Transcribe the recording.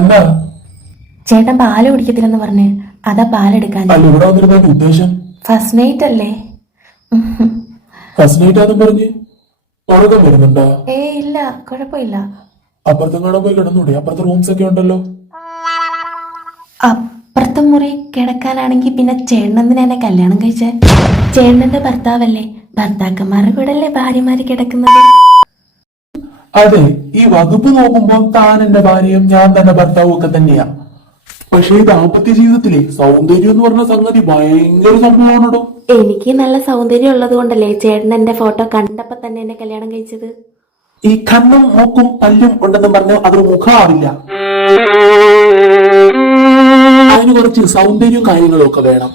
എന്താ ചേട്ടൻ പാല് കുടിക്കത്തില്ലെന്ന് പറഞ്ഞ് അതാ പാലെടുക്കാൻ. അല്ല ഇവിടെ വന്നിരുന്ന ഉദ്ദേശം ഫസ്റ്റ് നൈറ്റ് അല്ലേ? ഫസ്റ്റ് നൈറ്റ് ആണെന്ന് പറഞ്ഞ് ഉറക്കം വരുന്നുണ്ടാ? ഇല്ല, കുഴപ്പമില്ല. അപ്പുറത്തും കാണാൻ പോയി കിടന്നൂടെ? അപ്പുറത്തെ റൂംസ് ഒക്കെ ഉണ്ടല്ലോ. അപ്പുറത്തെ മുറി കിടക്കാനാണെങ്കിൽ പിന്നെ ചേട്ടനെന്തിനാ എന്നെ കല്യാണം കഴിച്ചേ? ചേട്ടന്റെ ഭർത്താവല്ലേ? ഭർത്താക്കന്മാരുടെ കൂടെ അല്ലേ ഭാര്യമാര് കിടക്കുന്നത്? അതെ, ഈ വകുപ്പ് നോക്കുമ്പോൾ താൻ എന്റെ ഭാര്യയും ഞാൻ തന്നെ ഭർത്താവും ഒക്കെ തന്നെയാ. പക്ഷേ ഈ ദാമ്പത്യ ജീവിതത്തിലെ സൗന്ദര്യം എന്ന് പറഞ്ഞ സംഗതി ഭയങ്കര സംഭവമാണോ. എനിക്ക് നല്ല സൗന്ദര്യം ഉള്ളത് കൊണ്ടല്ലേ ചേട്ടൻ എന്റെ ഫോട്ടോ കണ്ടപ്പോ തന്നെ എന്നെ കല്യാണം കഴിച്ചത്. ഈ കണ്ണും മൂക്കും പല്ലും ഉണ്ടെന്ന് പറഞ്ഞ് അതൊരു മുഖമാവില്ല. അതിന് കുറച്ച് സൗന്ദര്യവും കാര്യങ്ങളും ഒക്കെ വേണം.